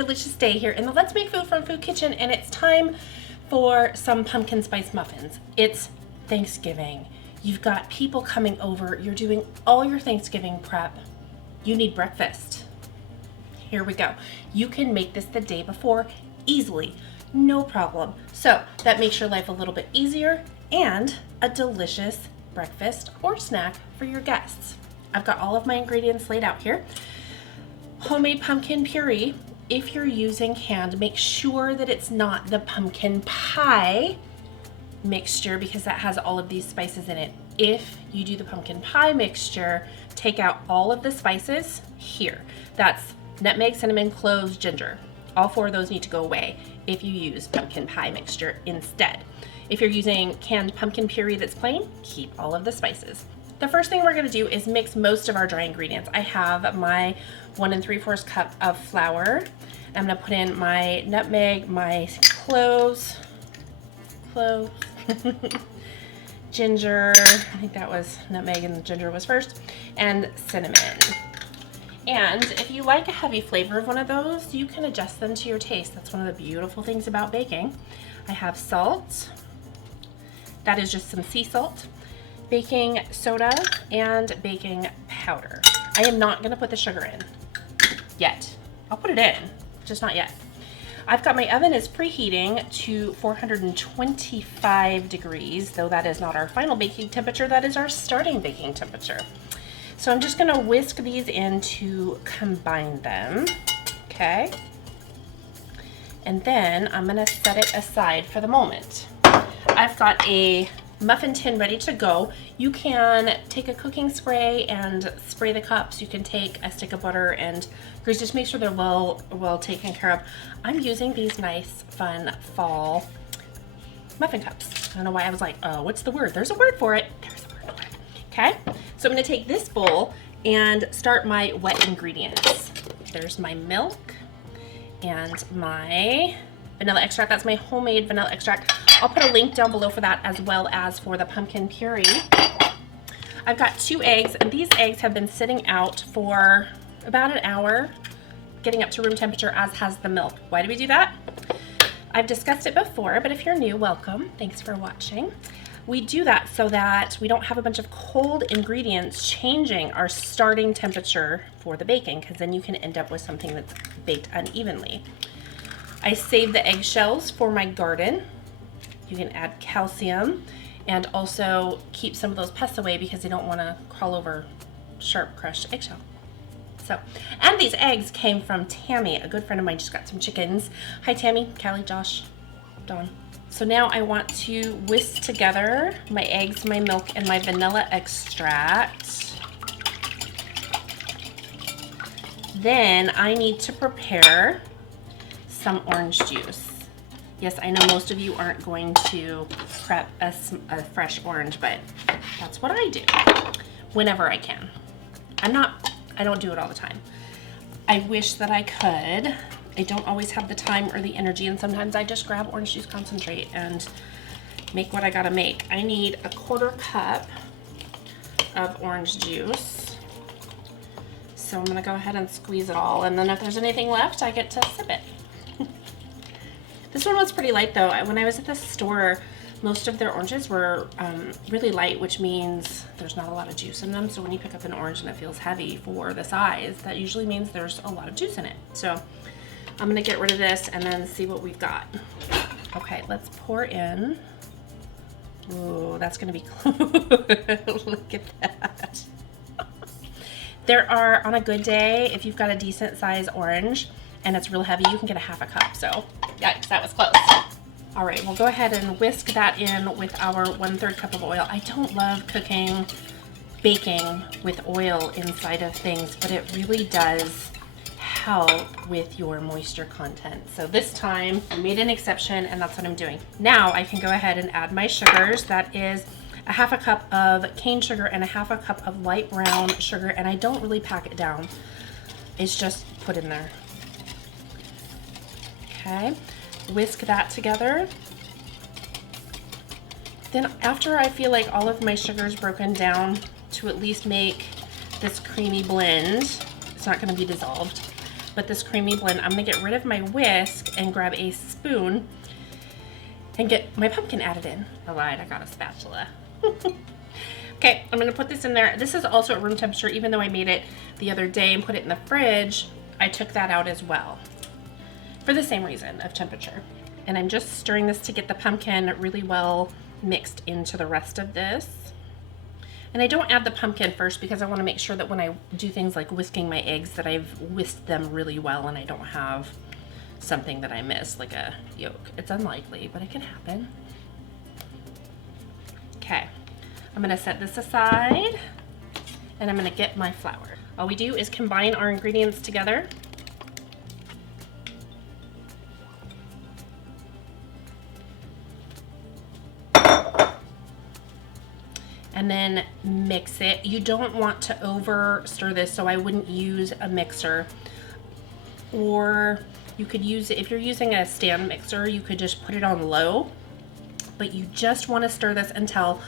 delicious day here in the Let's Make Food from Food Kitchen, and it's time for some pumpkin spice muffins. It's Thanksgiving. You've got people coming over. You're doing all your Thanksgiving prep. You need breakfast. Here we go. You can make this the day before easily, no problem. So that makes your life a little bit easier and a delicious breakfast or snack for your guests. I've got all of my ingredients laid out here. Homemade pumpkin puree. If you're using canned, make sure that it's not the pumpkin pie mixture because that has all of these spices in it. If you do the pumpkin pie mixture, take out all of the spices here. That's nutmeg, cinnamon, cloves, ginger. All four of those need to go away if you use pumpkin pie mixture instead. If you're using canned pumpkin puree that's plain, keep all of the spices. The first thing we're gonna do is mix most of our dry ingredients. I have my 1 3/4 cup of flour. I'm gonna put in my nutmeg, my cloves, ginger, I think that was nutmeg and the ginger was first, and cinnamon. And if you like a heavy flavor of one of those, you can adjust them to your taste. That's one of the beautiful things about baking. I have salt. That is just some sea salt, baking soda, and baking powder. I am not gonna put the sugar in yet. I'll put it in, just not yet. I've got my oven is preheating to 425 degrees, though that is not our final baking temperature, that is our starting baking temperature. So I'm just gonna whisk these in to combine them, okay? And then I'm gonna set it aside for the moment. I've got a muffin tin ready to go. You can take a cooking spray and spray the cups. You can take a stick of butter and grease, just make sure they're well taken care of. I'm using these nice, fun fall muffin cups. I don't know why I was like, oh, what's the word? There's a word for it. There's a word for it. Okay, so I'm gonna take this bowl and start my wet ingredients. There's my milk and my vanilla extract. That's my homemade vanilla extract. I'll put a link down below for that as well as for the pumpkin puree. I've got 2 eggs, and these eggs have been sitting out for about an hour, getting up to room temperature, as has the milk. Why do we do that? I've discussed it before, but if you're new, welcome. Thanks for watching. We do that so that we don't have a bunch of cold ingredients changing our starting temperature for the baking, because then you can end up with something that's baked unevenly. I save the eggshells for my garden. You can add calcium and also keep some of those pests away because they don't want to crawl over sharp crushed eggshell. So, and these eggs came from Tammy, a good friend of mine just got some chickens. Hi Tammy, Callie, Josh, Dawn. So now I want to whisk together my eggs, my milk, and my vanilla extract. Then I need to prepare some orange juice. Yes, I know most of you aren't going to prep a fresh orange, but that's what I do whenever I can. I don't do it all the time. I wish that I could. I don't always have the time or the energy, and sometimes I just grab orange juice concentrate and make what I gotta make. I need a 1/4 cup of orange juice. So I'm gonna go ahead and squeeze it all, and then if there's anything left, I get to sip it. This one was pretty light though. When I was at the store, most of their oranges were really light, which means there's not a lot of juice in them. So when you pick up an orange and it feels heavy for the size, that usually means there's a lot of juice in it. So I'm gonna get rid of this and then see what we've got. Okay, let's pour in. Ooh, that's gonna be close. Look at that. There are, on a good day, if you've got a decent size orange and it's real heavy, you can get a 1/2 cup. So yikes, that was close. All right, we'll go ahead and whisk that in with our 1/3 cup of oil. I don't love baking with oil inside of things, but it really does help with your moisture content. So this time I made an exception, and that's what I'm doing. Now I can go ahead and add my sugars. That is a 1/2 cup of cane sugar and a 1/2 cup of light brown sugar, and I don't really pack it down. It's just put in there. Okay, whisk that together. Then after I feel like all of my sugar is broken down to at least make this creamy blend, it's not going to be dissolved, but this creamy blend. I'm gonna get rid of my whisk and grab a spoon and get my pumpkin added in. I lied, I got a spatula. Okay, I'm gonna put this in there. This is also at room temperature, even though I made it the other day and put it in the fridge, I took that out as well for the same reason of temperature. And I'm just stirring this to get the pumpkin really well mixed into the rest of this. And I don't add the pumpkin first because I want to make sure that when I do things like whisking my eggs that I've whisked them really well and I don't have something that I miss, like a yolk. It's unlikely, but it can happen. Okay, I'm gonna set this aside and I'm gonna get my flour. All we do is combine our ingredients together. And then mix it. You don't want to over stir this, so I wouldn't use a mixer. Or you could use it, if you're using a stand mixer, you could just put it on low, but you just want to stir this until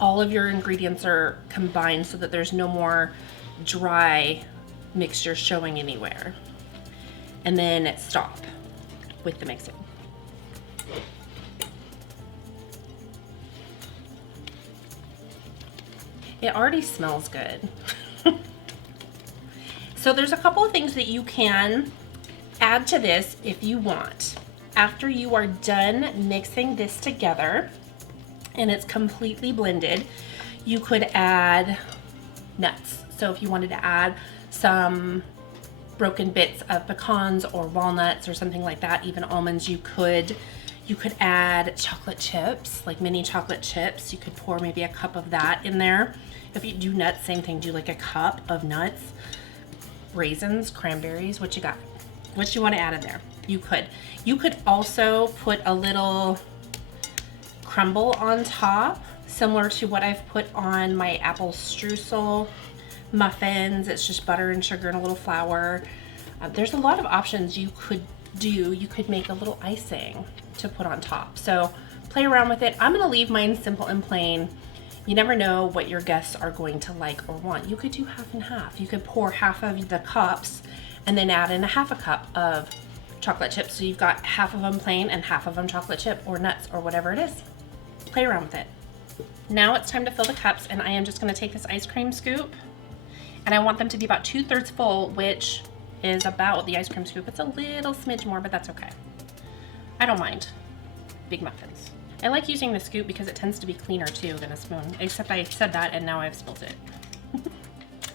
all of your ingredients are combined so that there's no more dry mixture showing anywhere. And then stop with the mixing. It already smells good. So there's a couple of things that you can add to this if you want. After you are done mixing this together and it's completely blended, you could add nuts. So if you wanted to add some broken bits of pecans or walnuts or something like that, even almonds, you could add chocolate chips, like mini chocolate chips. You could pour maybe a cup of that in there. If you do nuts, same thing, do like a cup of nuts, raisins, cranberries, what you got? What you want to add in there, you could. You could also put a little crumble on top, similar to what I've put on my apple streusel muffins. It's just butter and sugar and a little flour. There's a lot of options you could do. You could make a little icing to put on top. So play around with it. I'm gonna leave mine simple and plain. You never know what your guests are going to like or want. You could do half and half. You could pour half of the cups and then add in a half a cup of chocolate chips. So you've got half of them plain and half of them chocolate chip or nuts or whatever it is. Play around with it. Now it's time to fill the cups, and I am just gonna take this ice cream scoop, and I want them to be about 2/3 full, which is about the ice cream scoop. It's a little smidge more, but that's okay. I don't mind big muffins. I like using the scoop because it tends to be cleaner too than a spoon, except I said that and now I've spilled it.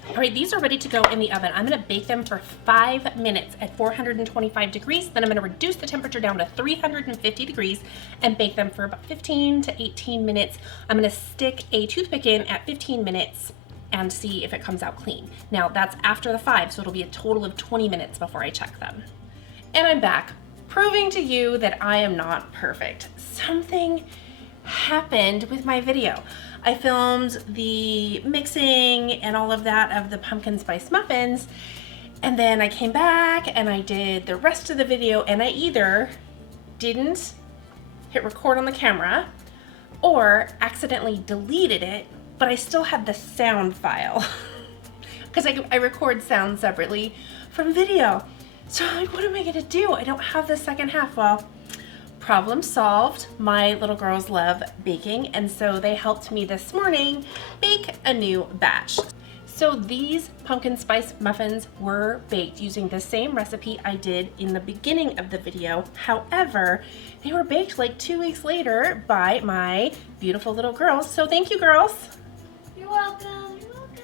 All right, these are ready to go in the oven. I'm gonna bake them for 5 minutes at 425 degrees. Then I'm gonna reduce the temperature down to 350 degrees and bake them for about 15 to 18 minutes. I'm gonna stick a toothpick in at 15 minutes and see if it comes out clean. Now that's after the 5, so it'll be a total of 20 minutes before I check them. And I'm back, proving to you that I am not perfect. Something happened with my video. I filmed the mixing and all of that of the pumpkin spice muffins, and then I came back and I did the rest of the video, and I either didn't hit record on the camera or accidentally deleted it, but I still had the sound file because I record sound separately from video. So I'm like, what am I gonna do? I don't have the second half. Well, problem solved. My little girls love baking, and so they helped me this morning bake a new batch. So these pumpkin spice muffins were baked using the same recipe I did in the beginning of the video. However, they were baked like 2 weeks later by my beautiful little girls. So thank you, girls. You're welcome. You're welcome.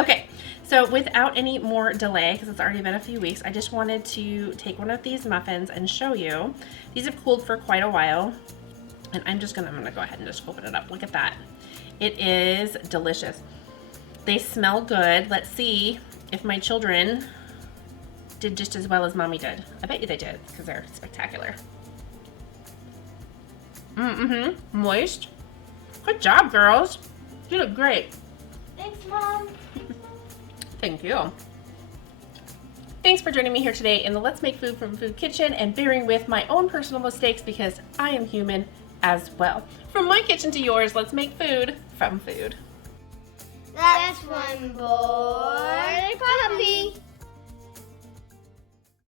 Okay. So without any more delay, because it's already been a few weeks, I just wanted to take one of these muffins and show you. These have cooled for quite a while, and I'm gonna go ahead and just open it up. Look at that. It is delicious. They smell good. Let's see if my children did just as well as Mommy did. I bet you they did, because they're spectacular. Moist. Good job, girls. You look great. Thanks, Mom. Thank you. Thanks for joining me here today in the Let's Make Food from Food Kitchen and bearing with my own personal mistakes because I am human as well. From my kitchen to yours, let's make food from food. That's one bowl.